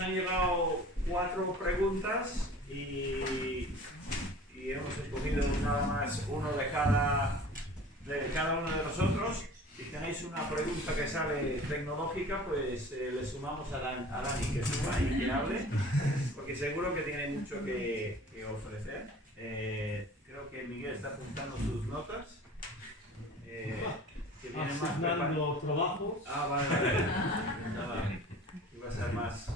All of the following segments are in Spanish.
han llegado 4 preguntas y hemos escogido nada más uno de cada uno de nosotros. Si tenéis una pregunta que sale tecnológica, pues le sumamos a Dani que suba y que hable, porque seguro que tiene mucho que ofrecer. Creo que Miguel está apuntando sus notas. Que viene más preparando trabajos. Vale. Iba a ser más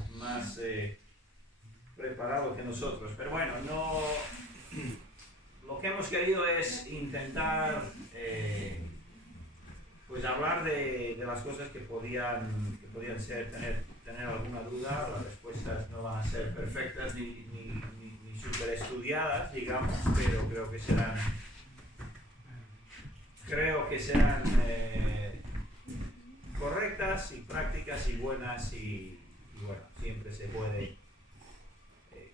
preparado que nosotros. Pero bueno, lo que hemos querido es intentar pues hablar de las cosas que podían ser, tener alguna duda. Las respuestas no van a ser perfectas ni súper estudiadas, digamos, pero creo que serán correctas y prácticas y buenas y bueno, siempre se puede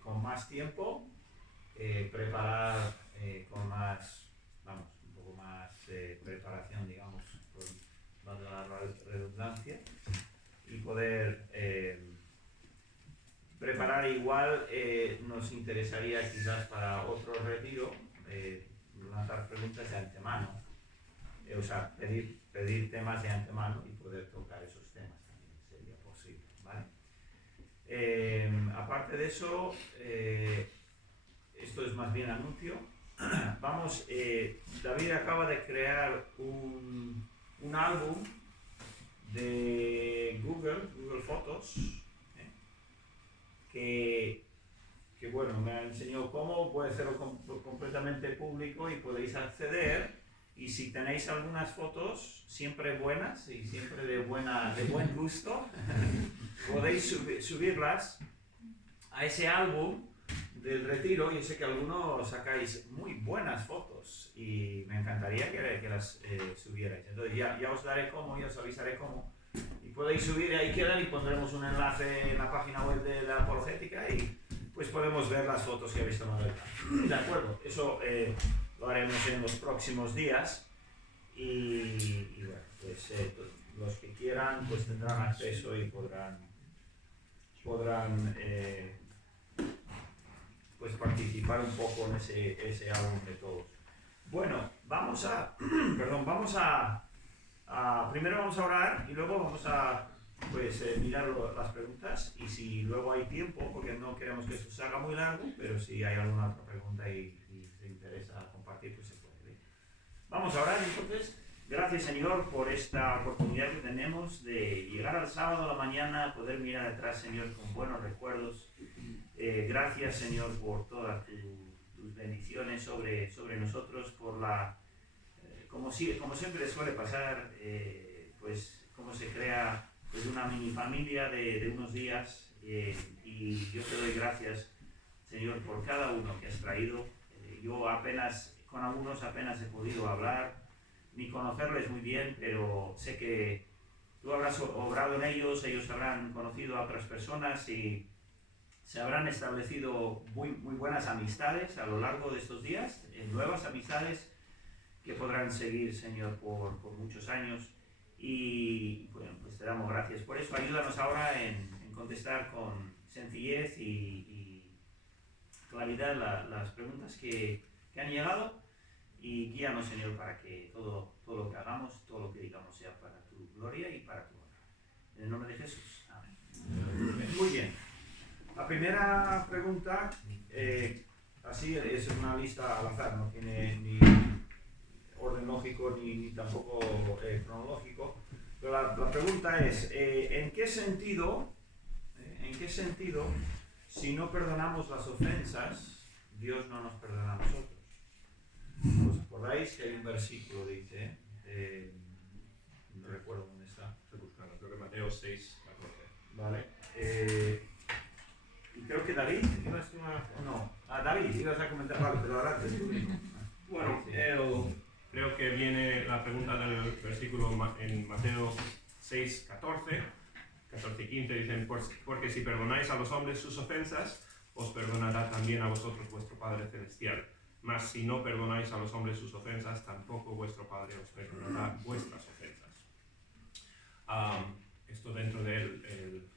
con más tiempo preparar con más, un poco más preparación, digamos, por la redundancia, y poder preparar igual. Nos interesaría quizás para otro retiro lanzar preguntas de antemano, o sea, pedir temas de antemano y poder tocar esos temas también sería posible, ¿vale? Aparte de eso, esto es más bien anuncio. David acaba de crear un álbum de Google Fotos, que bueno, me ha enseñado cómo puede ser completamente público y podéis acceder. Y si tenéis algunas fotos siempre buenas y siempre de buen gusto, podéis subirlas a ese álbum del retiro. Yo sé que algunos sacáis muy buenas fotos y me encantaría que las subierais. Entonces ya os daré cómo, ya os avisaré cómo. Y podéis subir, ahí quedan, y pondremos un enlace en la página web de la Apologética y pues podemos ver las fotos que habéis tomado. De acuerdo, eso lo haremos en los próximos días y bueno, pues los que quieran pues tendrán acceso y podrán pues participar un poco en ese álbum de todos. Bueno, vamos a primero vamos a orar y luego vamos a pues mirar las preguntas, y si luego hay tiempo, porque no queremos que esto se haga muy largo, pero si hay alguna otra pregunta y te interesa compartir, pues se puede. Vamos a orar entonces. Gracias, Señor, por esta oportunidad que tenemos de llegar al sábado a la mañana, poder mirar atrás, Señor, con buenos recuerdos. Gracias, Señor, por todas tus bendiciones sobre nosotros, por como siempre suele pasar, pues cómo se crea pues una mini familia de unos días, y yo te doy gracias, Señor, por cada uno que has traído. Yo con algunos apenas he podido hablar ni conocerles muy bien, pero sé que tú habrás obrado en ellos habrán conocido a otras personas y se habrán establecido muy buenas amistades a lo largo de estos días, nuevas amistades que podrán seguir, Señor, por muchos años. Y bueno, pues te damos gracias por eso. Ayúdanos ahora en contestar con sencillez y claridad las preguntas que han llegado, y guíanos, Señor, para que todo lo que hagamos, todo lo que digamos sea para tu gloria y para tu honra. En el nombre de Jesús. Amén. Muy bien. La primera pregunta, así es una lista al azar, no tiene ni orden lógico ni tampoco cronológico, pero la pregunta es, ¿en qué sentido, si no perdonamos las ofensas, Dios no nos perdona a nosotros? ¿Os acordáis que hay un versículo, dice, no recuerdo dónde está? Estoy buscando, creo que Mateo 6, 14. Vale. Y creo que David, David, ibas a comentar, vale, pero ahora tú mismo. Bueno, creo que viene la pregunta del versículo en Mateo 6, 14 y 15, dicen, porque si perdonáis a los hombres sus ofensas, os perdonará también a vosotros vuestro Padre Celestial. Mas si no perdonáis a los hombres sus ofensas, tampoco vuestro Padre os perdonará vuestras ofensas. Esto dentro del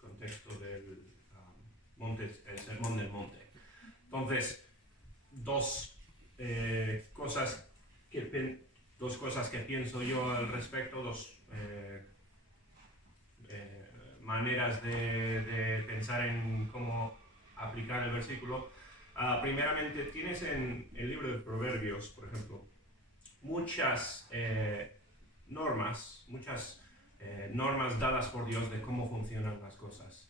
contexto del Entonces, dos cosas que pienso yo al respecto, maneras de pensar en cómo aplicar el versículo. Primeramente, tienes en el libro de Proverbios, por ejemplo, muchas normas dadas por Dios de cómo funcionan las cosas.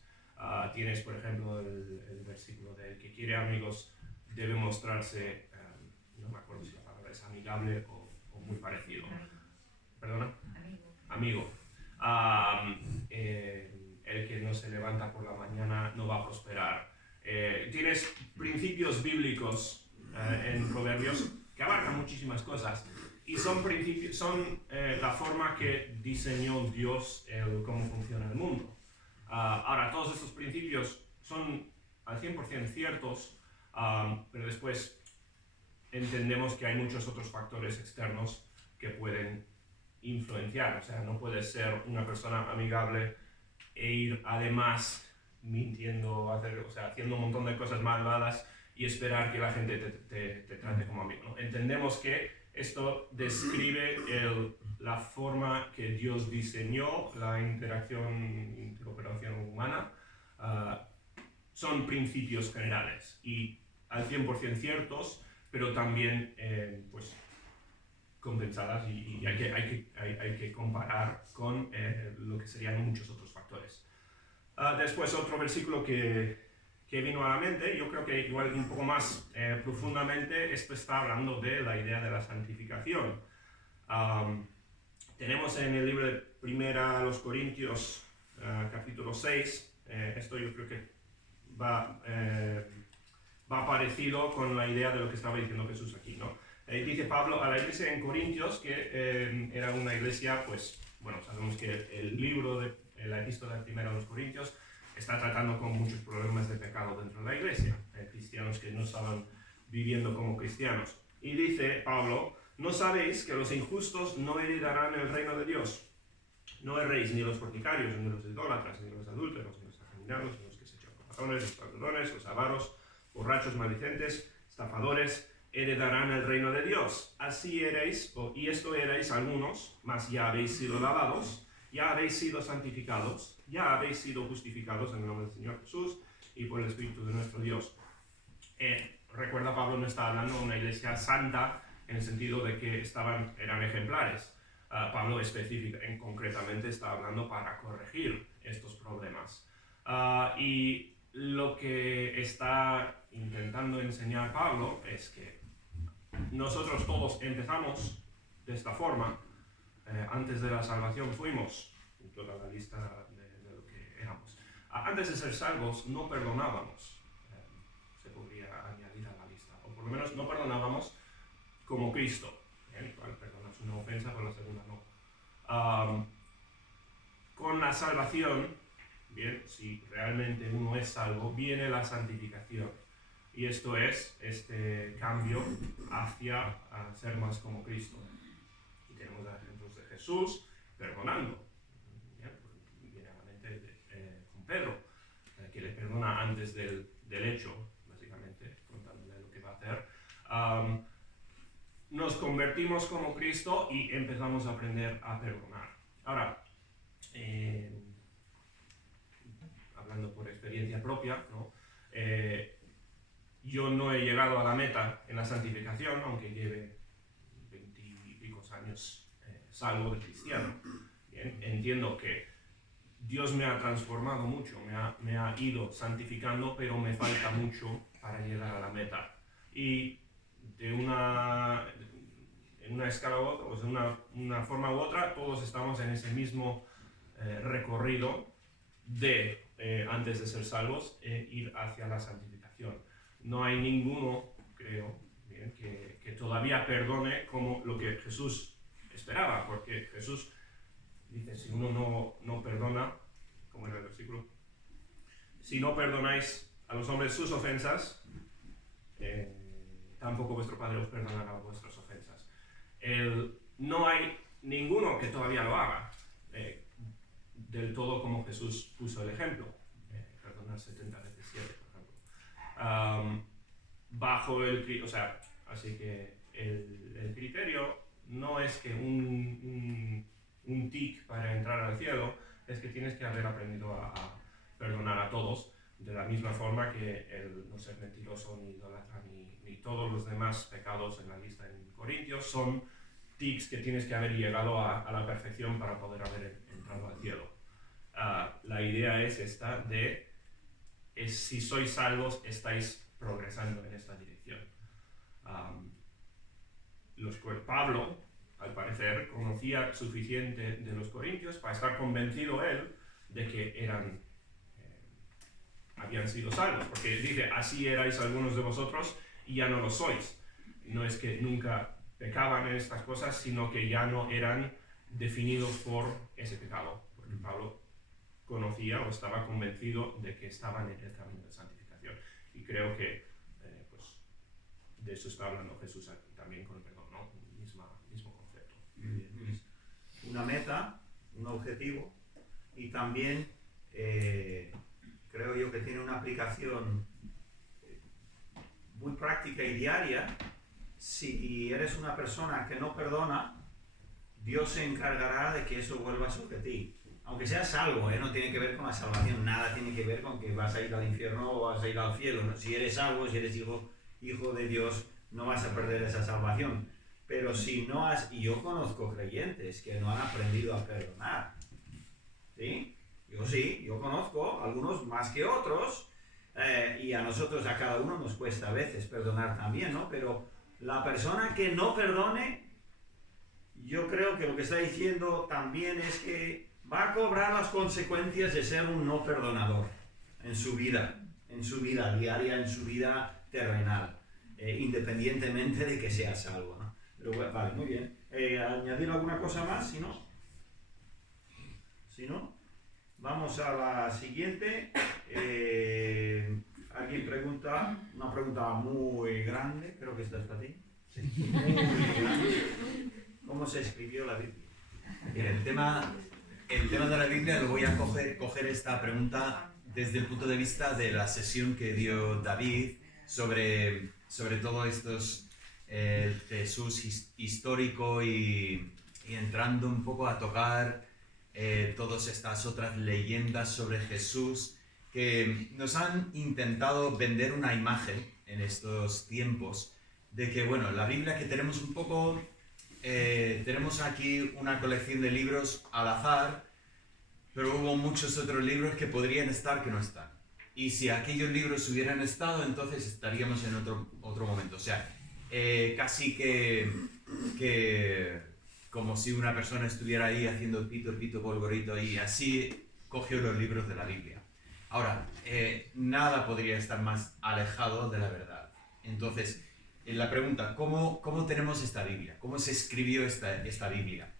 Tienes, por ejemplo, el versículo de: el que quiere amigos debe mostrarse, no me acuerdo si la palabra es amigable o muy parecido. ¿Perdona? Amigo. El que no se levanta por la mañana no va a prosperar. Tienes principios bíblicos en Proverbios que abarcan muchísimas cosas y son la forma que diseñó Dios cómo funciona el mundo. Ahora, todos estos principios son al 100% ciertos, pero después entendemos que hay muchos otros factores externos que pueden influenciar. O sea, no puedes ser una persona amigable e ir además mintiendo, haciendo un montón de cosas malvadas y esperar que la gente te trate como amigo, ¿no? Entendemos que esto describe la forma que Dios diseñó la interoperación humana. Son principios generales y al 100% ciertos, pero también pues compensadas y hay que comparar con lo que serían muchos otros factores. Después, otro versículo que vino a la mente, yo creo que igual un poco más profundamente, esto está hablando de la idea de la santificación. Tenemos en el libro de Primera a los Corintios, capítulo 6, esto yo creo que va parecido con la idea de lo que estaba diciendo Jesús aquí, ¿no? Dice Pablo a la iglesia en Corintios que era una iglesia, pues, bueno, sabemos que el libro de la epístola primera a los Corintios está tratando con muchos problemas de pecado dentro de la iglesia, cristianos que no estaban viviendo como cristianos. Y dice Pablo: ¿no sabéis que los injustos no heredarán el reino de Dios? No erréis, ni los fornicarios, ni los idólatras, ni los adúlteros, ni los afeminados, ni los que se echan con ladrones, los traidores, los avaros, borrachos, maldicentes, estafadores, heredarán el reino de Dios. Así erais, y esto erais algunos, mas ya habéis sido lavados, ya habéis sido santificados, ya habéis sido justificados en el nombre del Señor Jesús y por el Espíritu de nuestro Dios. Recuerda, Pablo no está hablando de una iglesia santa en el sentido de que eran ejemplares. Pablo concretamente está hablando para corregir estos problemas. Y lo que está intentando enseñar Pablo es que nosotros todos empezamos de esta forma. Antes de la salvación fuimos, en toda la lista de lo que éramos. Antes de ser salvos no perdonábamos, se podría añadir a la lista, o por lo menos no perdonábamos como Cristo. Cuando perdonas una ofensa, con la segunda no. Con la salvación, bien, si realmente uno es salvo, viene la santificación. Y esto es este cambio hacia ser más como Cristo. Y tenemos ejemplos de Jesús perdonando. Viene a la mente con Pedro, que le perdona antes del hecho, básicamente, contándole lo que va a hacer. Nos convertimos como Cristo y empezamos a aprender a perdonar. Ahora, hablando por experiencia propia, ¿no? Yo no he llegado a la meta en la santificación, aunque lleve 20 y pico años salvo de cristiano. Bien, entiendo que Dios me ha transformado mucho, me ha ido santificando, pero me falta mucho para llegar a la meta. Y en una escala u otra, o sea, una forma u otra, todos estamos en ese mismo recorrido de, antes de ser salvos, ir hacia la santificación. No hay ninguno, creo, bien, que todavía perdone como lo que Jesús esperaba, porque Jesús dice: si uno no perdona, como en el versículo, si no perdonáis a los hombres sus ofensas, tampoco vuestro Padre os perdonará vuestras ofensas. No hay ninguno que todavía lo haga del todo como Jesús puso el ejemplo, perdonar 70 veces 7, por ejemplo. bajo o sea, así que el criterio no es que un tic para entrar al cielo, es que tienes que haber aprendido a perdonar a todos, de la misma forma que el no ser mentiroso, ni idólatra, ni todos los demás pecados en la lista en Corintios son tics que tienes que haber llegado a la perfección para poder haber entrado al cielo. La idea es esta de si sois salvos, estáis progresando en esta dirección. Pablo, al parecer, conocía suficiente de los corintios para estar convencido él de que habían sido salvos, porque dice, así erais algunos de vosotros y ya no lo sois. No es que nunca pecaban en estas cosas, sino que ya no eran definidos por ese pecado, porque Pablo conocía o estaba convencido de que estaban en el camino de santificación. Y creo que pues, de eso está hablando Jesús aquí también con el perdón, ¿no? Mismo concepto. Una meta, un objetivo, y también creo yo que tiene una aplicación muy práctica y diaria. Si eres una persona que no perdona, Dios se encargará de que eso vuelva sobre ti. Aunque seas salvo, no tiene que ver con la salvación, nada tiene que ver con que vas a ir al infierno o vas a ir al cielo, ¿no? Si eres salvo, si eres hijo de Dios, no vas a perder esa salvación. Pero si no has, y yo conozco creyentes que no han aprendido a perdonar, ¿sí? Yo conozco algunos más que otros, y a nosotros, a cada uno nos cuesta a veces perdonar también, ¿no? Pero la persona que no perdone, yo creo que lo que está diciendo también es que va a cobrar las consecuencias de ser un no perdonador en su vida diaria, en su vida terrenal, independientemente de que sea salvo, ¿no? Pero bueno, vale, muy bien. ¿Añadir alguna cosa más? Si no, vamos a la siguiente. Alguien pregunta, una pregunta muy grande, creo que esta es para ti. Sí. Muy grande. ¿Cómo se escribió la Biblia? Bien, el tema de la Biblia lo voy a coger esta pregunta desde el punto de vista de la sesión que dio David sobre todo estos Jesús histórico y entrando un poco a tocar todas estas otras leyendas sobre Jesús que nos han intentado vender una imagen en estos tiempos de que, bueno, la Biblia que tenemos un poco... tenemos aquí una colección de libros al azar, pero hubo muchos otros libros que podrían estar que no están. Y si aquellos libros hubieran estado, entonces estaríamos en otro momento. O sea, casi que como si una persona estuviera ahí haciendo pito, pito, polvorito y así cogió los libros de la Biblia. Ahora, nada podría estar más alejado de la verdad. Entonces, la pregunta, ¿cómo tenemos esta Biblia? ¿Cómo se escribió esta Biblia?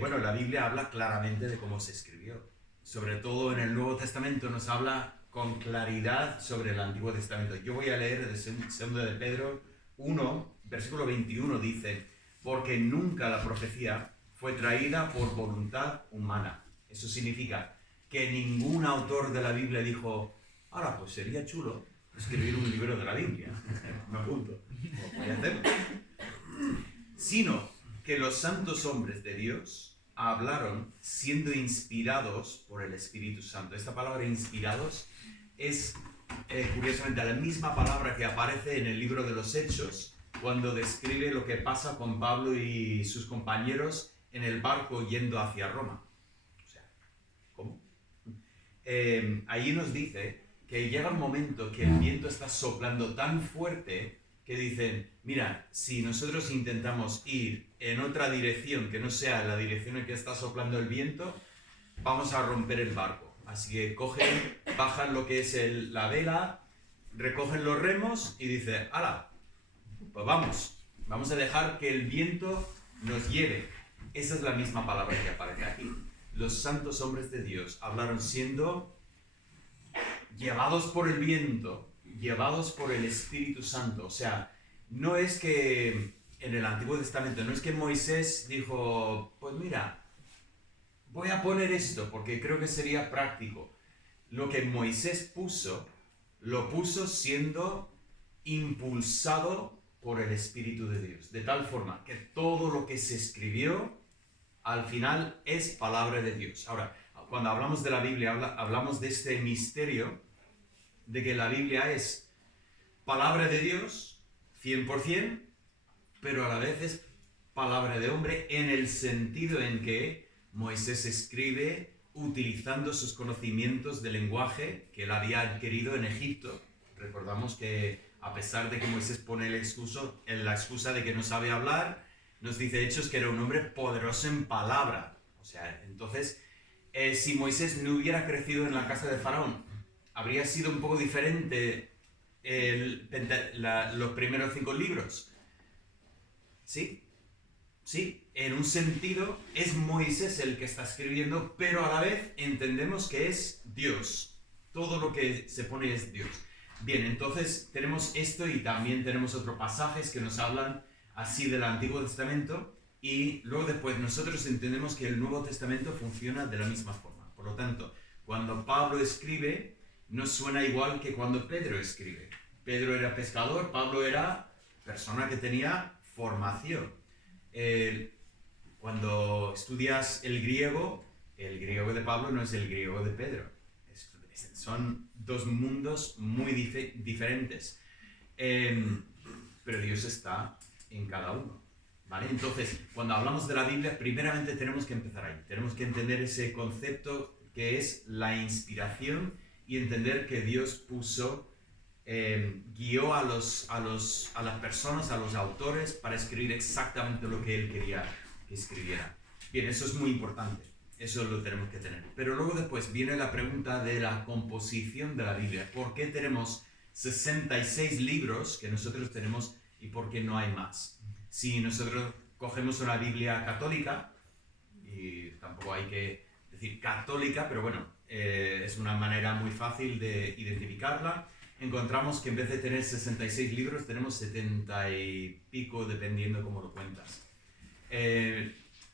Bueno, la Biblia habla claramente de cómo se escribió. Sobre todo en el Nuevo Testamento nos habla con claridad sobre el Antiguo Testamento. Yo voy a leer de 2 de Pedro 1, versículo 21, dice: porque nunca la profecía fue traída por voluntad humana. Eso significa que ningún autor de la Biblia dijo, ahora pues sería chulo escribir un libro de la Biblia. Me apunto. Voy a hacerlo. Sino que los santos hombres de Dios hablaron siendo inspirados por el Espíritu Santo. Esta palabra inspirados es, curiosamente, la misma palabra que aparece en el libro de los Hechos cuando describe lo que pasa con Pablo y sus compañeros en el barco yendo hacia Roma. O sea, ¿cómo? Allí nos dice que llega un momento que el viento está soplando tan fuerte que dicen, mira, si nosotros intentamos ir en otra dirección que no sea la dirección en que está soplando el viento, vamos a romper el barco. Así que bajan lo que es la vela, recogen los remos y dicen, ¡hala! Pues vamos a dejar que el viento nos lleve. Esa es la misma palabra que aparece aquí. Los santos hombres de Dios hablaron siendo llevados por el viento, llevados por el Espíritu Santo. O sea, no es que en el Antiguo Testamento, no es que Moisés dijo, pues mira, voy a poner esto porque creo que sería práctico. Lo que Moisés puso, lo puso siendo impulsado por el Espíritu de Dios, de tal forma que todo lo que se escribió al final es palabra de Dios. Ahora, cuando hablamos de la Biblia, hablamos de este misterio de que la Biblia es palabra de Dios, 100%, pero a la vez es palabra de hombre en el sentido en que Moisés escribe utilizando sus conocimientos de lenguaje que él había adquirido en Egipto. Recordamos que a pesar de que Moisés pone la excusa de que no sabe hablar, nos dice Hechos que era un hombre poderoso en palabra. O sea, entonces, si Moisés no hubiera crecido en la casa de Faraón, habría sido un poco diferente los primeros 5 libros. ¿Sí? Sí, en un sentido es Moisés el que está escribiendo, pero a la vez entendemos que es Dios. Todo lo que se pone es Dios. Bien, entonces tenemos esto y también tenemos otros pasajes que nos hablan así del Antiguo Testamento y luego después nosotros entendemos que el Nuevo Testamento funciona de la misma forma. Por lo tanto, cuando Pablo escribe, no suena igual que cuando Pedro escribe. Pedro era pescador, Pablo era persona que tenía formación. Cuando estudias el griego de Pablo no es el griego de Pedro. Son dos mundos muy diferentes. Pero Dios está en cada uno. ¿Vale? Entonces, cuando hablamos de la Biblia, primeramente tenemos que empezar ahí. Tenemos que entender ese concepto que es la inspiración y entender que Dios guió a las personas, a los autores, para escribir exactamente lo que Él quería que escribieran. Bien, eso es muy importante. Eso lo tenemos que tener. Pero luego después viene la pregunta de la composición de la Biblia. ¿Por qué tenemos 66 libros que nosotros tenemos y por qué no hay más? Si nosotros cogemos una Biblia católica, y tampoco hay que decir católica, pero bueno, es una manera muy fácil de identificarla, encontramos que en vez de tener 66 libros tenemos 70 y pico, dependiendo cómo lo cuentas.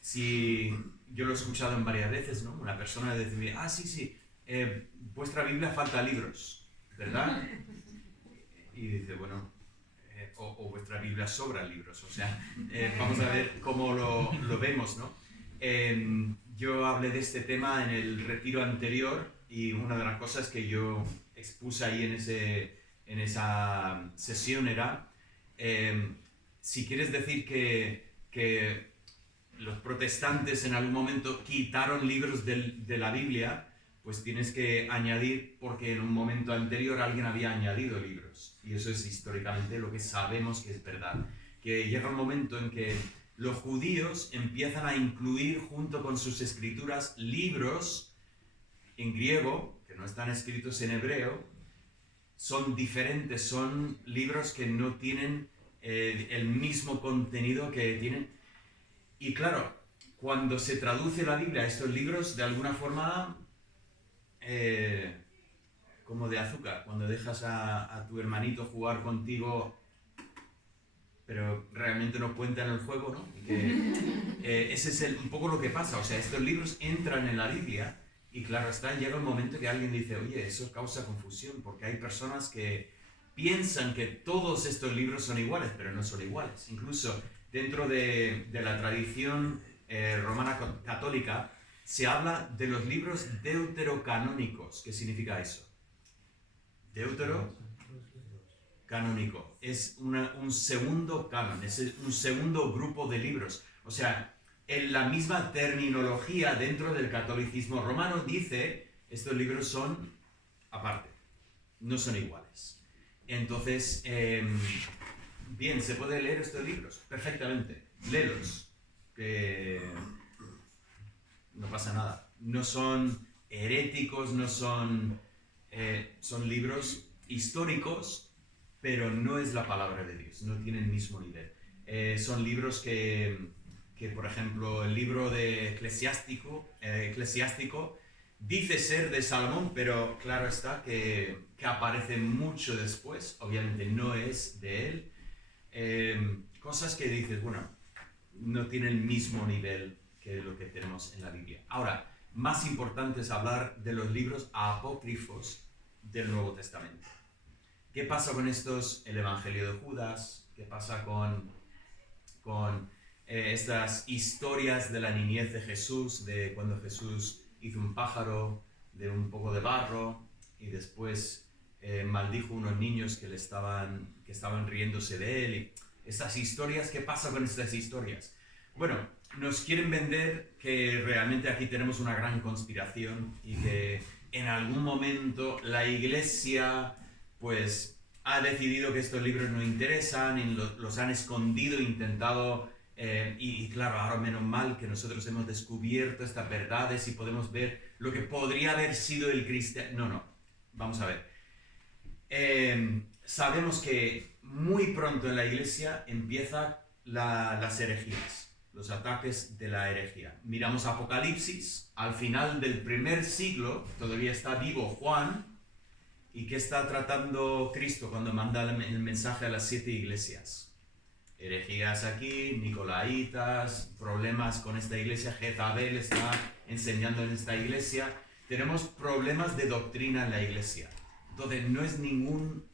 Si yo lo he escuchado en varias veces, ¿no? Una persona dice, sí, vuestra Biblia falta libros, ¿verdad? Y dice, bueno, o vuestra Biblia sobra libros, o sea, vamos a ver cómo lo vemos, ¿no? Yo hablé de este tema en el retiro anterior y una de las cosas que yo expuse ahí en esa sesión era, si quieres decir que los protestantes en algún momento quitaron libros de la Biblia, pues tienes que añadir, porque en un momento anterior alguien había añadido libros. Y eso es históricamente lo que sabemos que es verdad. Que llega un momento en que los judíos empiezan a incluir junto con sus escrituras libros en griego, que no están escritos en hebreo, son diferentes, son libros que no tienen el mismo contenido que tienen. Y claro, cuando se traduce la Biblia a estos libros, de alguna forma, como de azúcar, cuando dejas a tu hermanito jugar contigo, pero realmente no cuenta en el juego, ¿no? Y que, ese es un poco lo que pasa, o sea, estos libros entran en la Biblia y claro está, llega un momento que alguien dice, oye, eso causa confusión, porque hay personas que piensan que todos estos libros son iguales, pero no son iguales. Incluso dentro de la tradición romana católica, se habla de los libros deuterocanónicos. ¿Qué significa eso? Deuterocanónico. Es un segundo canon, es un segundo grupo de libros. O sea, en la misma terminología dentro del catolicismo romano dice, estos libros son aparte, no son iguales. Entonces, bien, ¿se puede leer estos libros? Perfectamente, léelos, que no pasa nada. No son heréticos, no son... son libros históricos, pero no es la palabra de Dios, no tienen el mismo nivel. Son libros que, por ejemplo, el libro de Eclesiástico dice ser de Salomón, pero claro está que aparece mucho después, obviamente no es de él. Cosas que dices, bueno, no tiene el mismo nivel que lo que tenemos en la Biblia. Ahora, más importante es hablar de los libros apócrifos del Nuevo Testamento. ¿Qué pasa con el Evangelio de Judas? ¿Qué pasa con estas historias de la niñez de Jesús, de cuando Jesús hizo un pájaro de un poco de barro y después maldijo a unos niños que estaban riéndose de él? Y estas historias, ¿qué pasa con estas historias? Bueno, nos quieren vender que realmente aquí tenemos una gran conspiración y que en algún momento la Iglesia pues ha decidido que estos libros no interesan y los han escondido, intentado, y claro, ahora menos mal que nosotros hemos descubierto estas verdades y podemos ver lo que podría haber sido el cristiano. No, vamos a ver. Sabemos que muy pronto en la Iglesia empiezan las herejías, los ataques de la herejía. Miramos Apocalipsis, al final del primer siglo, todavía está vivo Juan, ¿y qué está tratando Cristo cuando manda el mensaje a las 7 iglesias? Herejías aquí, nicolaitas, problemas con esta iglesia, Jezabel está enseñando en esta iglesia. Tenemos problemas de doctrina en la iglesia. Entonces no es ningún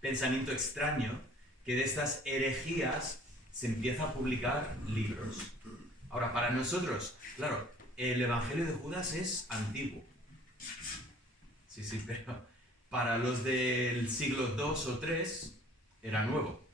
pensamiento extraño que de estas herejías se empieza a publicar libros. Ahora, para nosotros, claro, el Evangelio de Judas es antiguo. Sí, pero para los del siglo II o III era nuevo.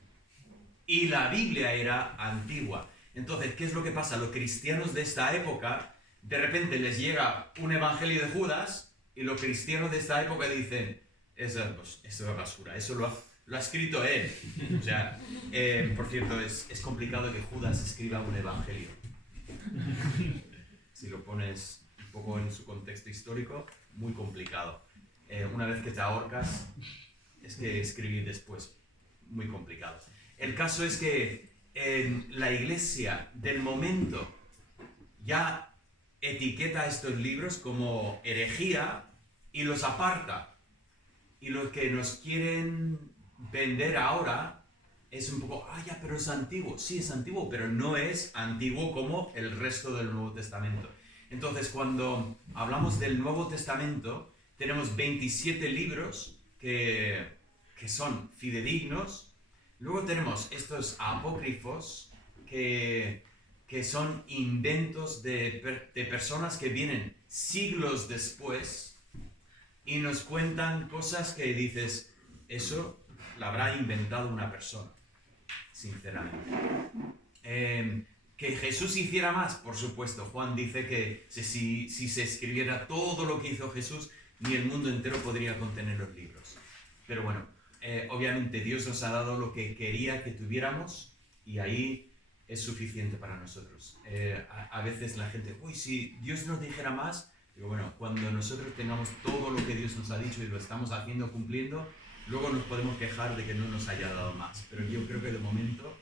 Y la Biblia era antigua. Entonces, ¿qué es lo que pasa? Los cristianos de esta época, de repente les llega un Evangelio de Judas y los cristianos de esta época dicen, eso es basura, eso lo ha escrito él. O sea, por cierto, es complicado que Judas escriba un Evangelio. Si lo pones un poco en su contexto histórico, muy complicado. Una vez que te ahorcas, es que escribir después, muy complicado. El caso es que en la iglesia del momento ya etiqueta estos libros como herejía y los aparta. Y lo que nos quieren vender ahora es un poco, ya, pero es antiguo. Sí, es antiguo, pero no es antiguo como el resto del Nuevo Testamento. Entonces, cuando hablamos del Nuevo Testamento, tenemos 27 libros que son fidedignos. Luego tenemos estos apócrifos que son inventos de personas que vienen siglos después y nos cuentan cosas que dices, eso la habrá inventado una persona, sinceramente. Que Jesús hiciera más, por supuesto. Juan dice que si se escribiera todo lo que hizo Jesús, ni el mundo entero podría contener los libros. Pero bueno, obviamente Dios nos ha dado lo que quería que tuviéramos y ahí es suficiente para nosotros. A veces la gente, si Dios nos dijera más, digo, bueno, cuando nosotros tengamos todo lo que Dios nos ha dicho y lo estamos haciendo, cumpliendo, luego nos podemos quejar de que no nos haya dado más. Pero yo creo que de momento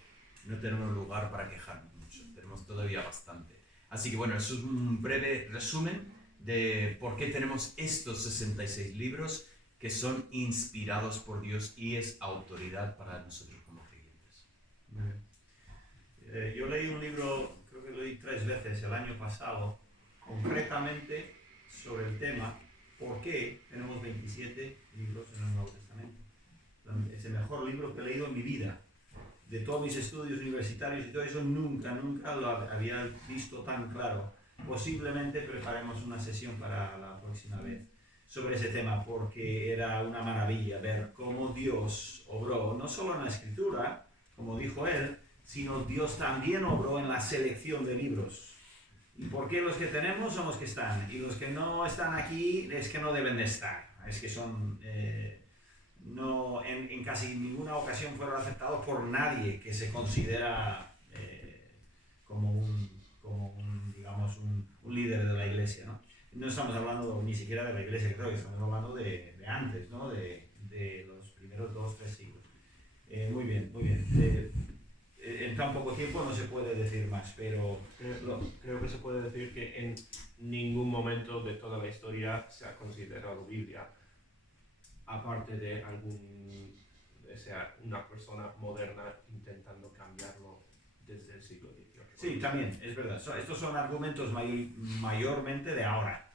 no tenemos lugar para quejarnos mucho, tenemos todavía bastante. Así que bueno, eso es un breve resumen de por qué tenemos estos 66 libros que son inspirados por Dios y es autoridad para nosotros como creyentes. Yo leí un libro, creo que lo leí 3 veces el año pasado, concretamente sobre el tema ¿por qué tenemos 27 libros en el Nuevo Testamento? Es el mejor libro que he leído en mi vida. De todos mis estudios universitarios y todo eso, nunca lo había visto tan claro. Posiblemente preparemos una sesión para la próxima vez sobre ese tema, porque era una maravilla ver cómo Dios obró, no solo en la Escritura, como dijo él, sino Dios también obró en la selección de libros. ¿Y por qué los que tenemos son los que están? Y los que no están aquí es que no deben de estar. Es que son... no, en casi ninguna ocasión fueron aceptados por nadie que se considera como un, digamos, un líder de la iglesia, ¿no? No estamos hablando ni siquiera de la iglesia, creo que estamos hablando de antes, ¿no? De los primeros 2-3 siglos. Muy bien. En tan poco tiempo no se puede decir más, pero... Creo que se puede decir que en ningún momento de toda la historia se ha considerado Biblia, aparte de una persona moderna intentando cambiarlo desde el siglo XVIII. Sí, también, es verdad. Estos son argumentos mayormente de ahora.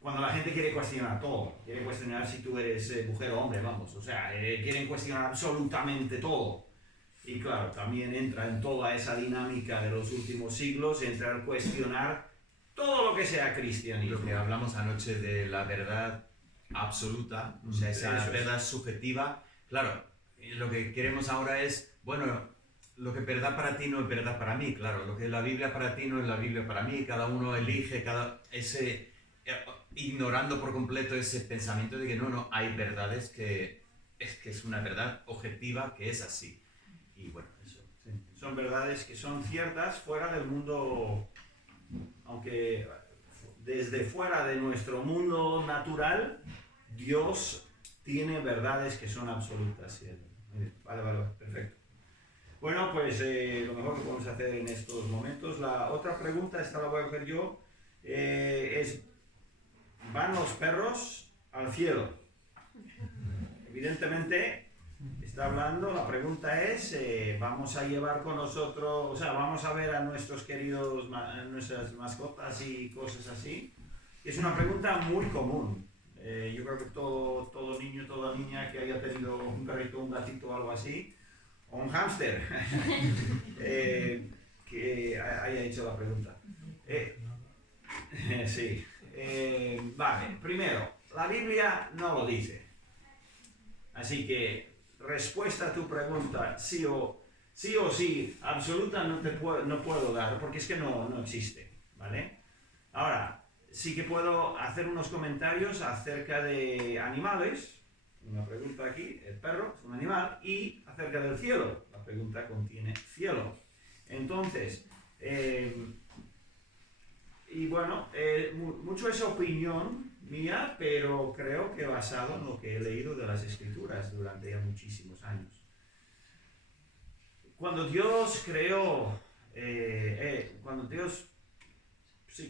cuando la gente quiere cuestionar todo, quiere cuestionar si tú eres mujer o hombre, vamos, o sea, quieren cuestionar absolutamente todo. Y claro, también entra en toda esa dinámica de los últimos siglos, entra a cuestionar todo lo que sea cristianismo. Lo que hablamos anoche de la verdad absoluta, o sea, esa verdad subjetiva, claro, lo que queremos ahora es, bueno, lo que es verdad para ti no es verdad para mí, claro, lo que es la Biblia para ti no es la Biblia para mí, cada uno elige, ignorando por completo ese pensamiento de que no, hay verdades que es una verdad objetiva que es así. Y bueno, eso. Sí. Son verdades que son ciertas fuera del mundo, aunque desde fuera de nuestro mundo natural, Dios tiene verdades que son absolutas. Vale, perfecto. Bueno, pues lo mejor que podemos hacer en estos momentos. La otra pregunta, esta la voy a hacer yo, es, ¿van los perros al cielo? Evidentemente, está hablando, la pregunta es, ¿vamos a llevar con nosotros, o sea, vamos a ver a nuestros queridos, nuestras mascotas y cosas así? Es una pregunta muy común. Yo creo que todo niño, toda niña que haya tenido un perrito, un gatito o algo así, o un hámster, que haya hecho la pregunta. Sí. Vale, primero, la Biblia no lo dice. Así que, respuesta a tu pregunta, sí o sí, absoluta no puedo dar, porque es que no existe, ¿vale? Ahora, sí que puedo hacer unos comentarios acerca de animales. Una pregunta aquí, el perro es un animal, y acerca del cielo. La pregunta contiene cielo. Entonces, y bueno, mucho es opinión mía, pero creo que basado en lo que he leído de las Escrituras durante ya muchísimos años. Cuando Dios creó,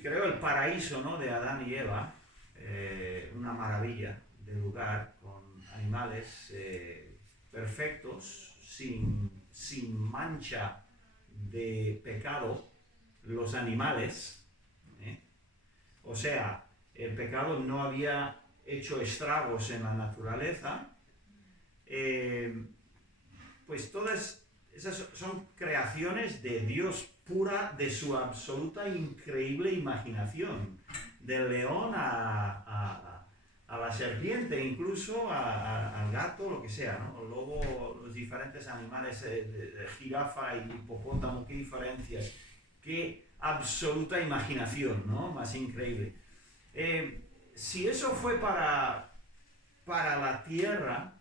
creó el paraíso, ¿no?, de Adán y Eva, una maravilla de lugar con animales perfectos, sin mancha de pecado, los animales, o sea, el pecado no había hecho estragos en la naturaleza, pues todas esas son creaciones de Dios pura, de su absoluta increíble imaginación, del león a la serpiente, incluso al gato, lo que sea, ¿no? Luego los diferentes animales, de jirafa y hipopótamo, qué diferencias, qué absoluta imaginación, ¿no? Más increíble. Si eso fue para la tierra,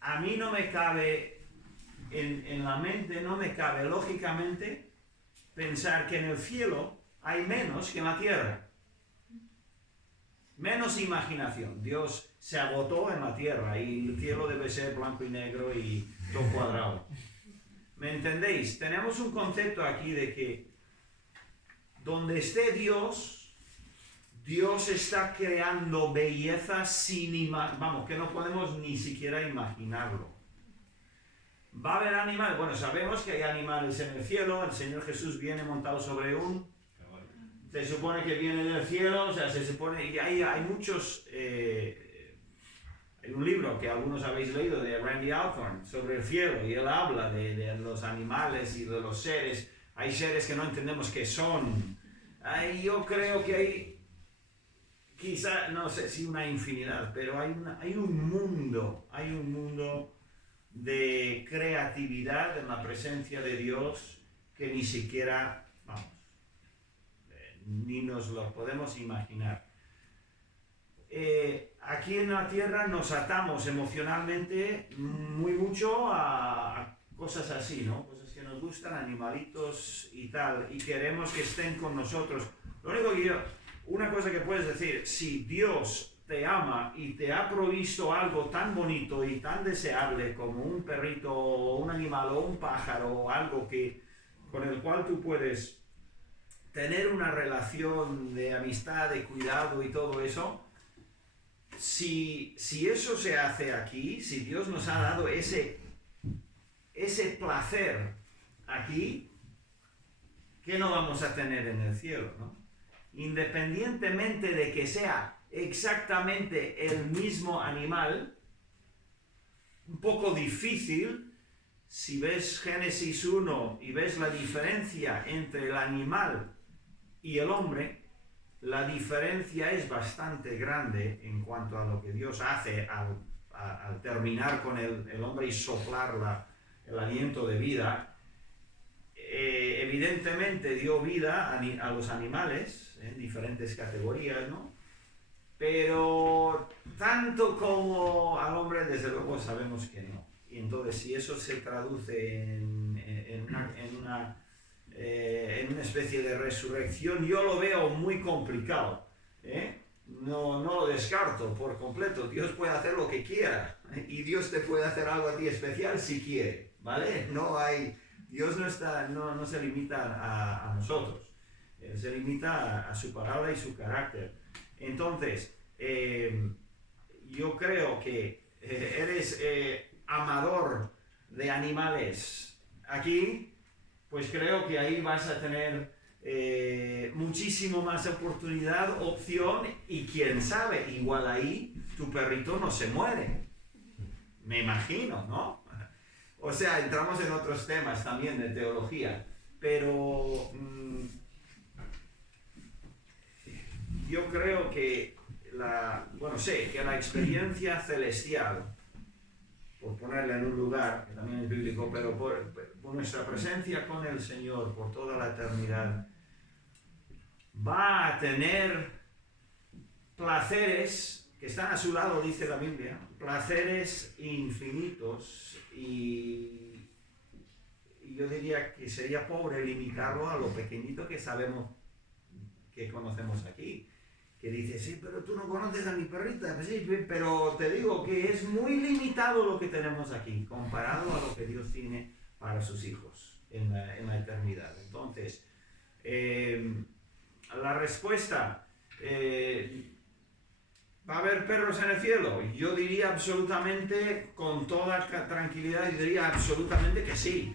a mí no me cabe, en la mente no me cabe lógicamente pensar que en el cielo hay menos que en la tierra. Menos imaginación. Dios se agotó en la tierra y el cielo debe ser blanco y negro y todo cuadrado. ¿Me entendéis? Tenemos un concepto aquí de que donde esté Dios, Dios está creando belleza que no podemos ni siquiera imaginarlo. ¿Va a haber animales? Bueno, sabemos que hay animales en el cielo. El Señor Jesús viene montado sobre se supone que viene del cielo, o sea, se supone, y hay muchos, hay un libro que algunos habéis leído de Randy Alcorn sobre el cielo, y él habla de los animales y de los seres. Hay seres que no entendemos qué son. Yo creo que hay, quizá, no sé si una infinidad, pero hay un mundo de creatividad en la presencia de Dios que ni siquiera, ni nos lo podemos imaginar. Aquí en la tierra nos atamos emocionalmente muy mucho a cosas así, ¿no? Cosas que nos gustan, animalitos y tal, y queremos que estén con nosotros. Lo único que una cosa que puedes decir, si Dios te ama y te ha provisto algo tan bonito y tan deseable como un perrito o un animal o un pájaro o algo con el cual tú puedes tener una relación de amistad, de cuidado y todo eso, si eso se hace aquí, si Dios nos ha dado ese placer aquí, ¿qué no vamos a tener en el cielo, no? independientemente de que sea exactamente el mismo animal, un poco difícil. Si ves Génesis 1 y ves la diferencia entre el animal y el hombre, la diferencia es bastante grande en cuanto a lo que Dios hace al terminar con el hombre y soplar el aliento de vida. Evidentemente dio vida a los animales en diferentes categorías, ¿no? Pero tanto como al hombre, desde luego sabemos que no. Y entonces, si eso se traduce en una especie de resurrección, yo lo veo muy complicado, ¿eh? No lo descarto por completo. Dios puede hacer lo que quiera, ¿eh? Y Dios te puede hacer algo a ti especial si quiere, ¿vale? Dios no se limita a nosotros. Él se limita a su palabra y su carácter. Entonces, yo creo que eres amador de animales aquí, pues creo que ahí vas a tener muchísimo más oportunidad, opción, y quién sabe, igual ahí tu perrito no se muere. Me imagino, ¿no? O sea, entramos en otros temas también de teología, pero yo creo que la experiencia celestial, por ponerla en un lugar que también es bíblico, pero por nuestra presencia con el Señor por toda la eternidad, va a tener placeres que están a su lado, dice la Biblia, placeres infinitos, y yo diría que sería pobre limitarlo a lo pequeñito que sabemos, que conocemos aquí. Que dice, sí, pero tú no conoces a mi perrita. Pues sí, pero te digo que es muy limitado lo que tenemos aquí, comparado a lo que Dios tiene para sus hijos en la eternidad. Entonces, la respuesta, ¿va a haber perros en el cielo? Yo diría absolutamente, con toda tranquilidad, yo diría absolutamente que sí.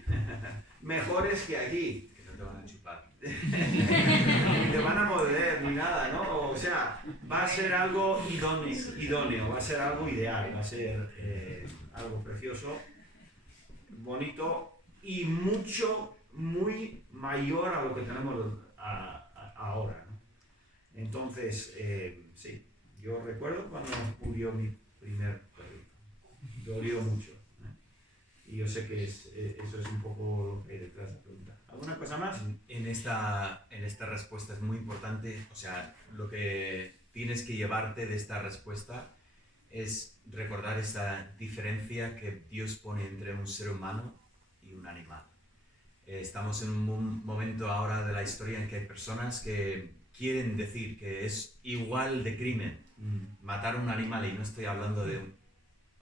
Mejores que aquí. Que no te van a chupar. Ni te van a morder ni nada, ¿no? O sea, va a ser algo idóneo, va a ser algo ideal, va a ser algo precioso, bonito y muy mayor a lo que tenemos ahora, ¿no? Entonces, sí, yo recuerdo cuando murió mi primer perrito, dolió mucho, ¿eh? Y yo sé que eso es un poco lo que hay detrás de la pregunta. ¿Alguna cosa más? En esta respuesta es muy importante, o sea, lo que tienes que llevarte de esta respuesta es recordar esa diferencia que Dios pone entre un ser humano y un animal. Estamos en un momento ahora de la historia en que hay personas que quieren decir que es igual de crimen matar a un animal, y no estoy hablando de,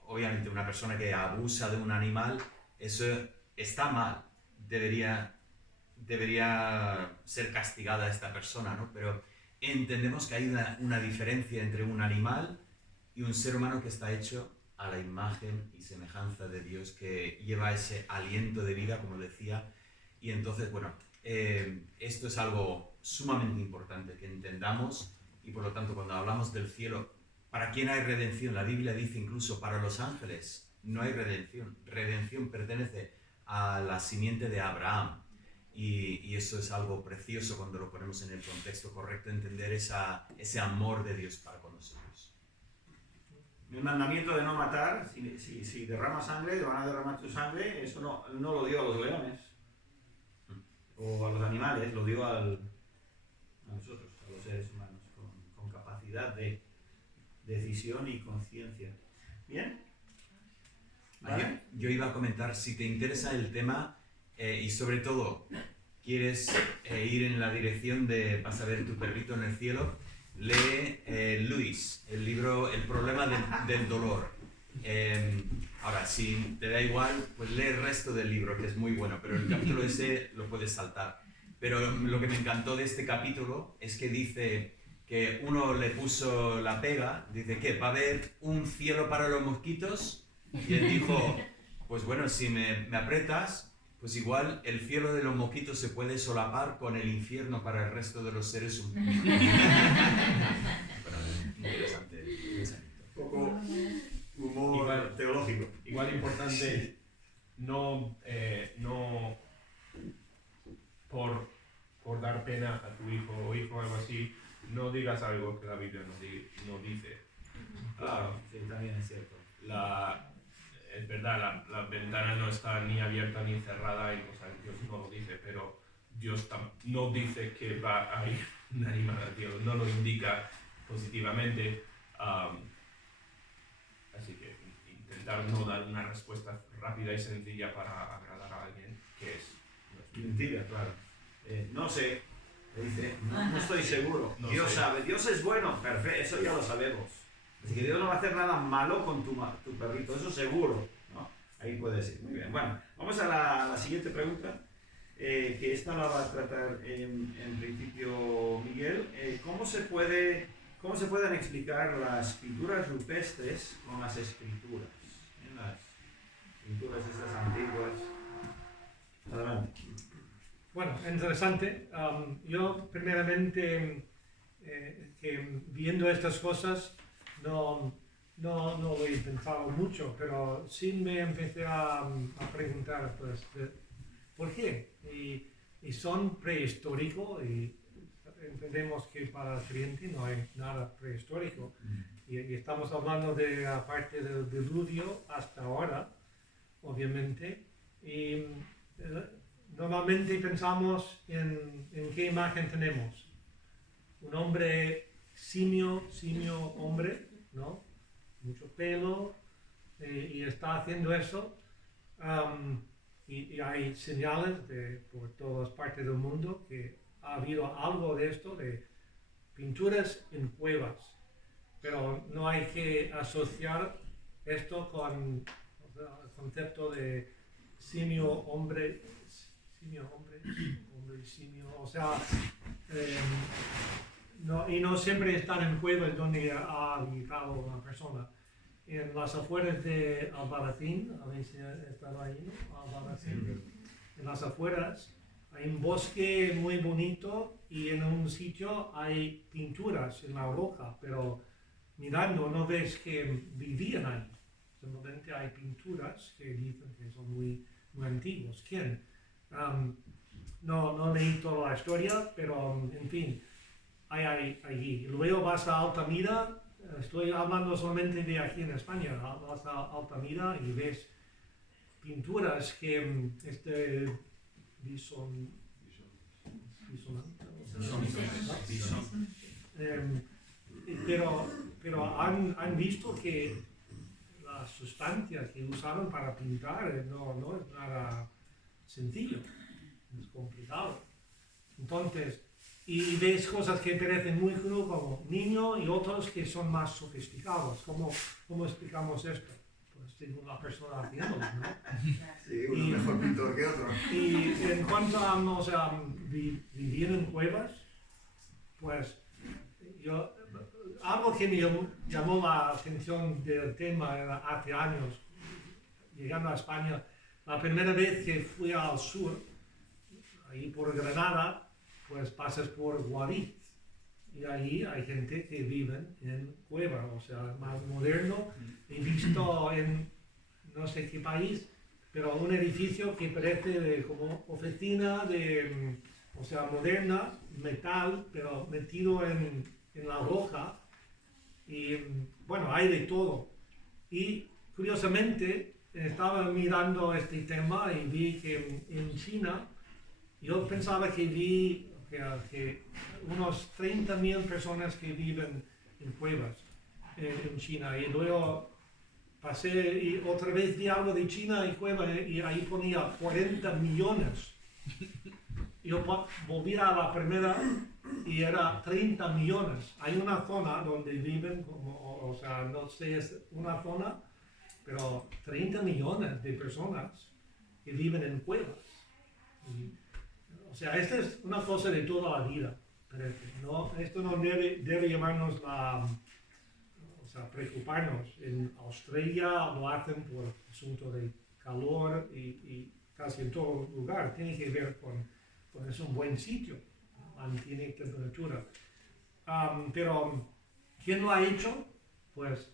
obviamente, una persona que abusa de un animal. Eso está mal, debería ser castigada esta persona, ¿no? Pero entendemos que hay una diferencia entre un animal y un ser humano que está hecho a la imagen y semejanza de Dios, que lleva ese aliento de vida, como decía. Y entonces, bueno, esto es algo sumamente importante que entendamos, y por lo tanto, cuando hablamos del cielo, ¿para quién hay redención? La Biblia dice incluso para los ángeles no hay redención. Redención pertenece a la simiente de Abraham. Y eso es algo precioso cuando lo ponemos en el contexto correcto, entender ese amor de Dios para con nosotros. El mandamiento de no matar, si derramas sangre, van a derramar tu sangre, eso no lo dio a los leones o a los animales, lo dio a nosotros, a los seres humanos, con capacidad de decisión y conciencia. ¿Bien? ¿Vale? Yo iba a comentar, si te interesa el tema, y sobre todo quieres ir en la dirección de vas a ver tu perrito en el cielo, lee Luis, el libro El problema del dolor. Ahora, si te da igual, pues lee el resto del libro, que es muy bueno, pero el capítulo ese lo puedes saltar. Pero lo que me encantó de este capítulo es que dice que uno le puso la pega, dice que va a haber un cielo para los mosquitos, y él dijo, pues bueno, si me aprietas, Pues igual el cielo de los mosquitos se puede solapar con el infierno para el resto de los seres humanos. Bueno, interesante. Un poco humor Igual. teológico. Igual importante, no por dar pena a tu hijo o hijo o algo así, no digas algo que la Biblia no dice. Claro, sí, también es cierto. Es verdad, la ventana no está ni abierta ni cerrada, y, o sea, Dios no lo dice, pero Dios no dice que va a ir un animal al cielo, no lo indica positivamente. Así que intentar no dar una respuesta rápida y sencilla para agradar a alguien, que es Mentira, claro. No sé, dice, no estoy seguro. No Dios sé. sabe, Dios es bueno, perfecto, eso ya lo sabemos. Así que Dios no va a hacer nada malo con tu perrito, eso seguro, ¿no? Ahí puede ser. Muy bien. Bueno, vamos a la siguiente pregunta, que esta la va a tratar en principio Miguel. ¿Cómo se pueden explicar las pinturas rupestres con las escrituras? Las pinturas estas antiguas. Adelante. Bueno, interesante. Yo primeramente, que viendo estas cosas, no lo he pensado mucho, pero sí me empecé a preguntar, pues, ¿por qué? Y son prehistóricos, y entendemos que para el creyente no hay nada prehistórico. Y estamos hablando de la parte del diluvio hasta ahora, obviamente. Y normalmente pensamos en qué imagen tenemos. Un hombre simio, hombre, ¿no? Mucho pelo, y está haciendo eso. Y hay señales por todas partes del mundo que ha habido algo de esto, de pinturas en cuevas. Pero no hay que asociar esto con el concepto de simio, hombre, simio, o sea, y no siempre están en cuevas donde ha habitado una persona. En las afueras de Albarracín, habéis estado ahí, ¿no? Albarracín. En las afueras hay un bosque muy bonito y en un sitio hay pinturas en la roca, pero mirando no ves que vivían ahí. Simplemente hay pinturas que dicen que son muy antiguos. ¿Quién? No leí toda la historia, pero en fin, hay allí. Luego vas a Altamira, estoy hablando solamente de aquí en España, vas a Altamira y ves pinturas que pero han visto que las sustancias que usaron para pintar no es nada sencillo, es complicado. Entonces, y ves cosas que parecen muy crudas como niño y otros que son más sofisticados. ¿Cómo explicamos esto? Pues según la persona haciéndolo, ¿no? Sí, uno mejor pintor que otro. Y en cuanto a vivir en cuevas, pues algo que me llamó la atención del tema era hace años, llegando a España, la primera vez que fui al sur, ahí por Granada, pues pasas por Guadix y ahí hay gente que vive en cuevas, o sea, más moderno. He visto en no sé qué país, pero un edificio que parece como oficina o sea, moderna, metal, pero metido en la roca. Y bueno, hay de todo. Y curiosamente estaba mirando este tema y vi que en China, yo pensaba que vi que unos 30.000 personas que viven en cuevas en China, y luego pasé y otra vez vi algo de China y cuevas y ahí ponía 40 millones. Yo volví a la primera y era 30 millones. Hay una zona donde viven, o sea, no sé, es una zona, pero 30 millones de personas que viven en cuevas. O sea, esta es una cosa de toda la vida, parece, ¿no? Esto no debe llevarnos preocuparnos. En Australia lo hacen por asunto de calor y casi en todo lugar, tiene que ver con es un buen sitio, mantiene temperatura. Pero, ¿quién lo ha hecho? Pues,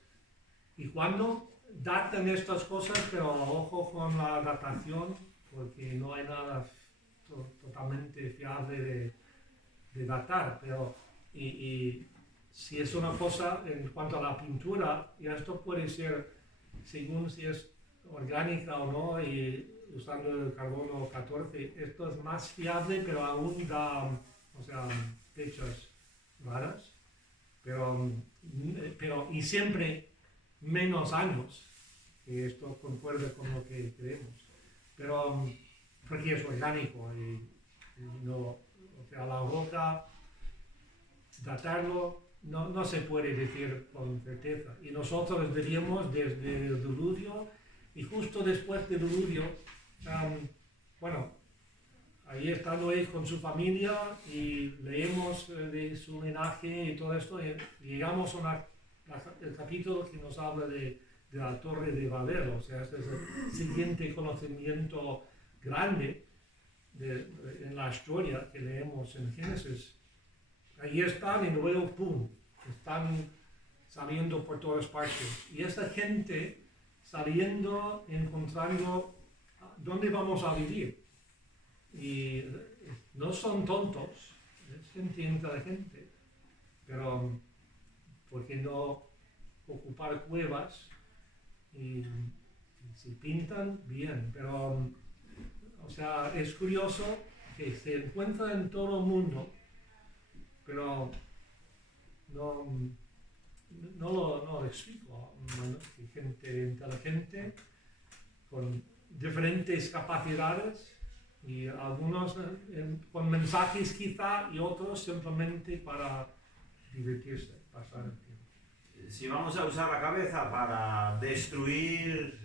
¿y cuándo? Datan estas cosas, pero ojo con la datación, porque no hay nada totalmente fiable de datar. Pero, y si es una cosa en cuanto a la pintura, y esto puede ser según si es orgánica o no, y usando el carbono 14, esto es más fiable, pero aún da, o sea, fechas raras, pero y siempre menos años, que esto concuerda con lo que creemos, pero porque es orgánico y no, o sea, la roca, datarlo no se puede decir con certeza, y nosotros diríamos desde el diluvio, y justo después del diluvio, bueno, ahí está Noé con su familia y leemos de su linaje y todo esto, y llegamos a el capítulo que nos habla de la Torre de Babel, o sea, este es el siguiente conocimiento grande en la historia que leemos en Génesis. Ahí están y luego, ¡pum!, están saliendo por todas partes. Y esta gente saliendo, encontrando dónde vamos a vivir. Y no son tontos, es gente inteligente, pero ¿por qué no ocupar cuevas? Y si pintan, bien, pero o sea, es curioso que se encuentra en todo el mundo, pero no lo explico. Bueno, hay gente inteligente con diferentes capacidades y algunos con mensajes quizá y otros simplemente para divertirse, pasar el tiempo. Si vamos a usar la cabeza para destruir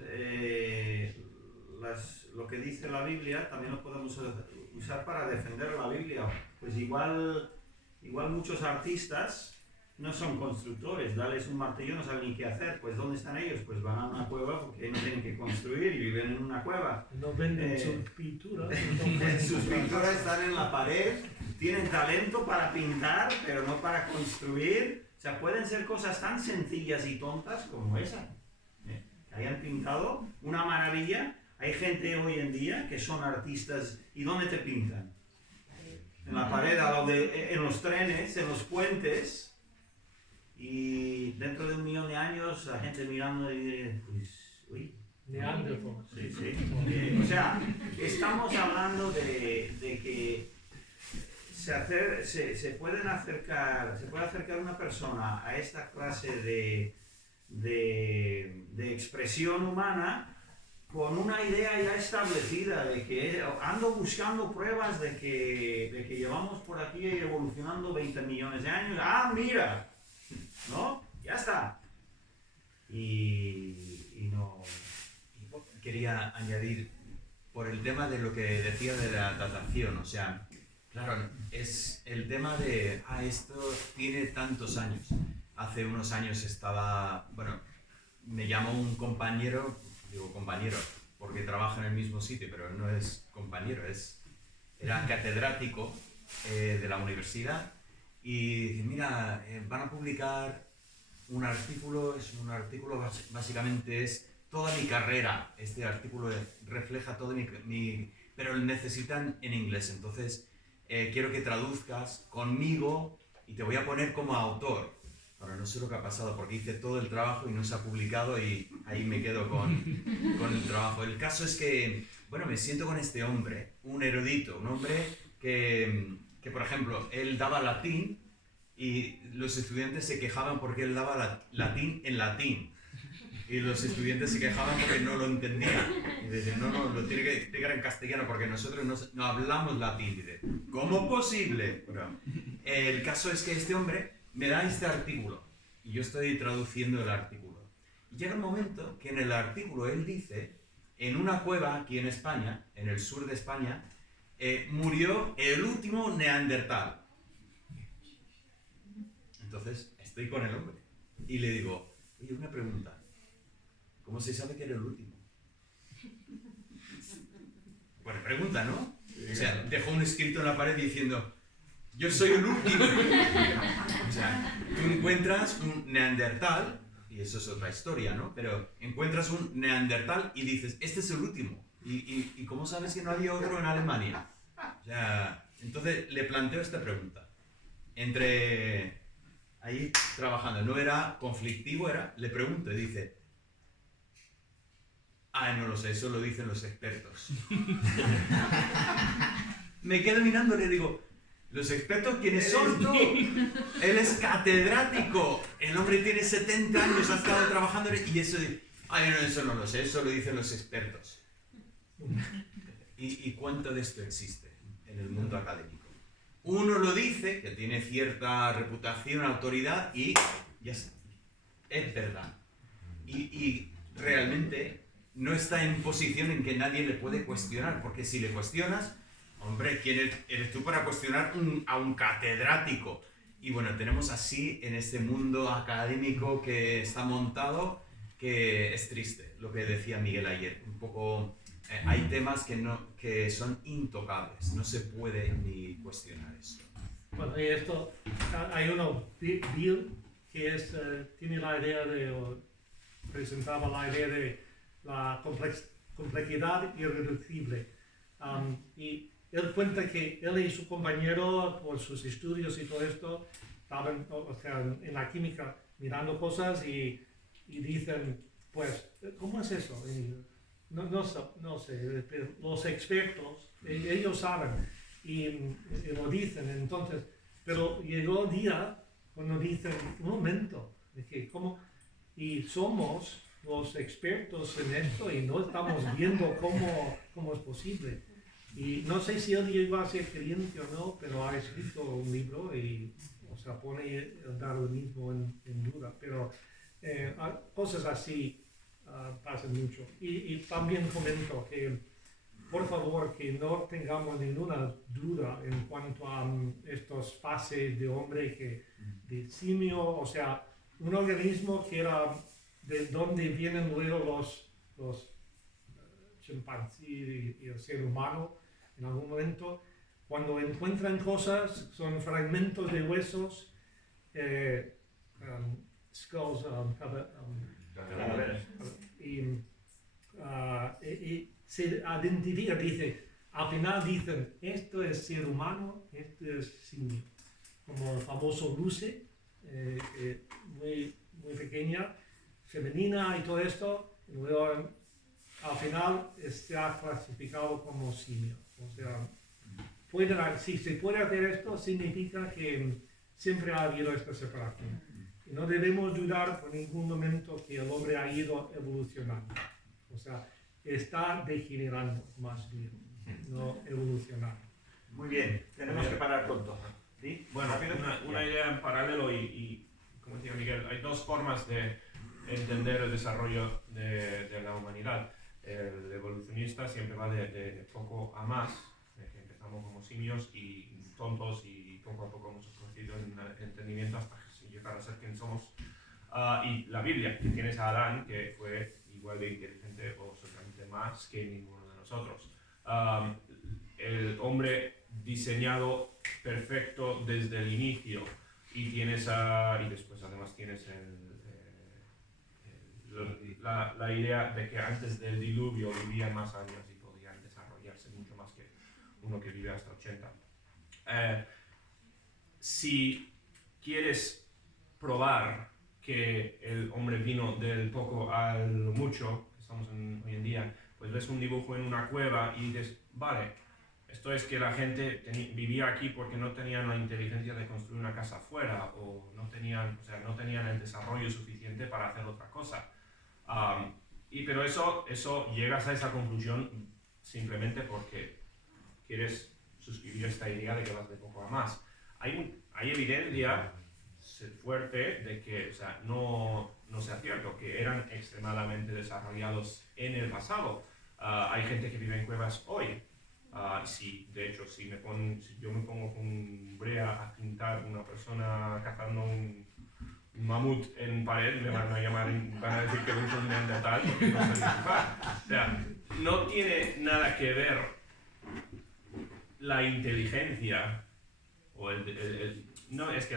lo que dice la Biblia, también lo podemos usar para defender la Biblia. Pues igual muchos artistas no son constructores, darles un martillo no saben ni qué hacer. Pues ¿dónde están ellos? Pues van a una cueva porque no tienen que construir y viven en una cueva. No venden sus pinturas. Sus pinturas están en la pared, tienen talento para pintar, pero no para construir. O sea, pueden ser cosas tan sencillas y tontas como esa. Que hayan pintado una maravilla. Hay gente hoy en día que son artistas. ¿Y dónde te pintan? En la pared, en los trenes, en los puentes. Y dentro de 1 millón de años, la gente mirando y dice, pues, uy. Neanderthal. Sí, sí. O sea, estamos hablando de que se puede acercar una persona a esta clase de expresión humana con una idea ya establecida de que ando buscando pruebas de que llevamos por aquí evolucionando 20 millones de años. ¡Ah, mira! ¿No? Ya está. Y no... Quería añadir, por el tema de lo que decía de la datación, o sea, claro, es el tema de, esto tiene tantos años. Hace unos años me llamó un compañero, digo compañero, porque trabaja en el mismo sitio, pero no es compañero, era catedrático de la universidad, y dice, mira, van a publicar un artículo, básicamente es toda mi carrera, este artículo refleja todo pero necesitan en inglés, entonces quiero que traduzcas conmigo y te voy a poner como autor. Ahora no sé lo que ha pasado porque hice todo el trabajo y no se ha publicado y ahí me quedo con el trabajo. El caso es que, bueno, me siento con este hombre, un erudito, un hombre que por ejemplo, él daba latín y los estudiantes se quejaban porque él daba latín en latín. Y los estudiantes se quejaban porque no lo entendían. Y dicen, no, lo tiene que explicar en castellano porque nosotros no hablamos latín. Y dice, ¿cómo posible? Bueno, el caso es que este hombre me da este artículo y yo estoy traduciendo el artículo. Y llega un momento que en el artículo él dice, en una cueva aquí en España, en el sur de España, murió el último neandertal. Entonces estoy con el hombre y le digo, oye, una pregunta. ¿Cómo se sabe que era el último? Buena pregunta, ¿no? O sea, dejó un escrito en la pared diciendo, yo soy el último. O sea, tú encuentras un neandertal, y eso es otra historia, ¿no? Pero encuentras un neandertal y dices, este es el último. ¿Y cómo sabes que no había otro en Alemania? O sea, entonces le planteo esta pregunta. Entre ahí trabajando, no era conflictivo, le pregunto y dice, no lo sé, eso lo dicen los expertos. Me quedo mirando y le digo, ¿los expertos quiénes son tú? Él es catedrático, el hombre tiene 70 años, ha estado trabajando y eso dice, no, eso no lo sé, eso lo dicen los expertos. ¿Y cuánto de esto existe en el mundo académico? Uno lo dice, que tiene cierta reputación, autoridad y ya está, es verdad. Y realmente no está en posición en que nadie le puede cuestionar, porque si le cuestionas, hombre, ¿quién eres tú para cuestionar a un catedrático? Y bueno, tenemos así en este mundo académico que está montado, que es triste, lo que decía Miguel ayer, un poco... hay temas que son intocables, no se puede ni cuestionar eso. Bueno, y esto, hay uno, Bill, que tiene la idea presentaba la idea de la complejidad irreducible. Y él cuenta que él y su compañero, por sus estudios y todo esto, estaban, en la química mirando cosas y dicen, pues, ¿cómo es eso? No sé, pero los expertos, ellos saben y lo dicen, entonces, pero llegó el día cuando dicen, un momento, de que ¿cómo? Y somos los expertos en esto y no estamos viendo cómo es posible. Y no sé si él llegó a ser creyente o no, pero ha escrito un libro y, pone el darwinismo en duda, pero cosas así pasan mucho. Y también comento que, por favor, que no tengamos ninguna duda en cuanto a estas fases de hombre, de simio, un organismo que era de donde vienen luego los chimpancés y el ser humano en algún momento. Cuando encuentran cosas, son fragmentos de huesos, skulls, y se identifica, al final dicen, esto es ser humano, esto es simio. Como el famoso Lucy, muy pequeña, femenina y todo esto, y luego al final está clasificado como simio. Si se puede hacer esto, significa que siempre ha habido esta separación. Y no debemos dudar por ningún momento que el hombre ha ido evolucionando. Está degenerando más bien, no evolucionando. Muy bien, tenemos que parar pronto. ¿Sí? Bueno, una idea en paralelo y como decía Miguel, hay dos formas de entender el desarrollo de la humanidad. El evolucionista siempre va de poco a más, de que empezamos como simios y tontos y poco a poco hemos crecido en entendimiento hasta llegar a ser quien somos. Y la Biblia, que tienes a Adán, que fue igual de inteligente o seguramente más que ninguno de nosotros. El hombre diseñado perfecto desde el inicio y tienes y después además tienes la idea de que antes del diluvio vivían más años y podían desarrollarse mucho más que uno que vive hasta 80. Si quieres probar que el hombre vino del poco al mucho, que estamos hoy en día, pues ves un dibujo en una cueva y dices, vale, esto es que la gente vivía aquí porque no tenían la inteligencia de construir una casa afuera o no tenían el desarrollo suficiente para hacer otra cosa. Pero eso llegas a esa conclusión simplemente porque quieres suscribir esta idea de que vas de poco a más. Hay evidencia fuerte de que no sea cierto, que eran extremadamente desarrollados en el pasado. Hay gente que vive en cuevas hoy. Si yo me pongo con brea a pintar una persona cazando un mamut en pared, me van a decir que es un neandertal porque no sé dibujar. No tiene nada que ver la inteligencia, o no, es que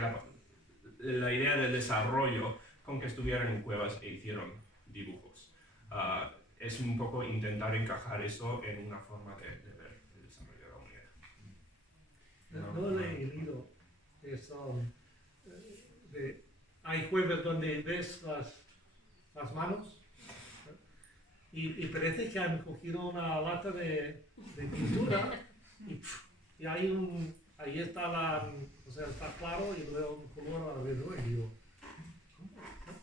la idea del desarrollo con que estuvieran en cuevas e hicieron dibujos. Es un poco intentar encajar eso en una forma de ver el desarrollo de la humanidad. No he leído eso. Hay cuevas donde ves las manos y parece que han cogido una lata de pintura y ahí está o sea, está claro y luego un color alrededor y digo,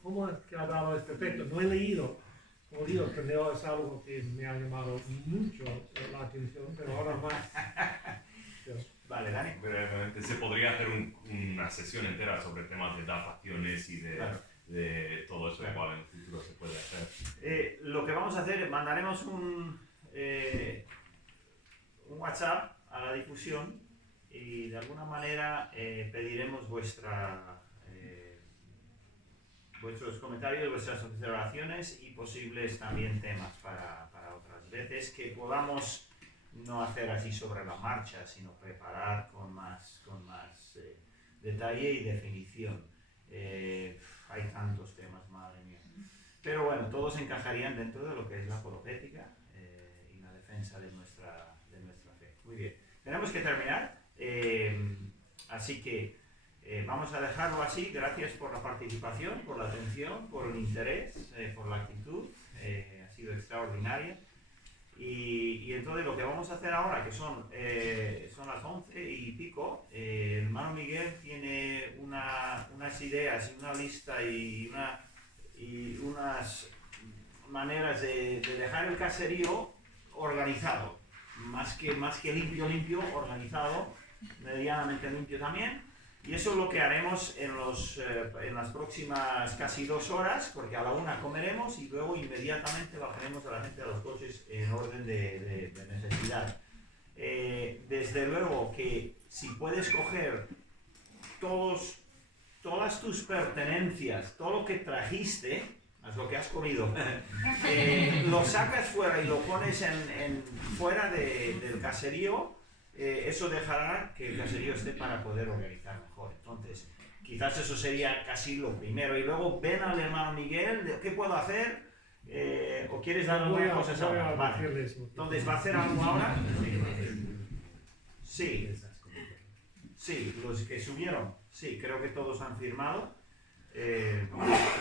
¿cómo es que ha dado este efecto? No he leído, como digo, pero es algo que me ha llamado mucho la atención, pero ahora más. Vale, Dani. Realmente se podría hacer una sesión entera sobre temas de dataciones y de todo eso, igual en el futuro se puede hacer. Lo que vamos a hacer, mandaremos un WhatsApp a la difusión y de alguna manera pediremos vuestros comentarios, vuestras observaciones y posibles también temas para otras veces que podamos no hacer así sobre la marcha, sino preparar con más detalle y definición. Hay tantos temas, madre mía. Pero bueno, todos encajarían dentro de lo que es la apologética y la defensa de nuestra fe. Muy bien, tenemos que terminar, así que vamos a dejarlo así. Gracias por la participación, por la atención, por el interés, por la actitud, ha sido extraordinaria. Y entonces lo que vamos a hacer ahora, que son las 11 y pico, el hermano Miguel tiene unas ideas y una lista y unas maneras de dejar el caserío organizado, más que limpio, organizado, medianamente limpio también. Y eso es lo que haremos en las próximas casi 2 horas, porque a la 1 comeremos y luego inmediatamente bajaremos a la gente de los coches en orden de necesidad. Desde luego que si puedes coger todas tus pertenencias, todo lo que trajiste, es lo que has comido, lo sacas fuera y lo pones fuera del caserío. Eso dejará que el caserío esté para poder organizar mejor. Entonces, quizás eso sería casi lo primero. Y luego ven al hermano Miguel, ¿qué puedo hacer? ¿O quieres dar alguna cosa ahora? Vale. Entonces, ¿va a hacer algo ahora? Sí. Sí, los que subieron. Sí, creo que todos han firmado.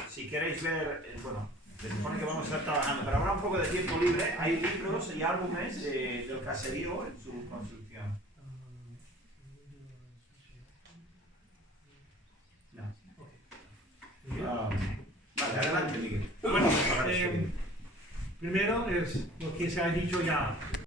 Si queréis ver, bueno, se supone que vamos a estar trabajando, pero habrá un poco de tiempo libre. Hay libros y álbumes del caserío en su construcción. Vale, adelante, Miguel. Bueno, primero es lo que se ha dicho ya.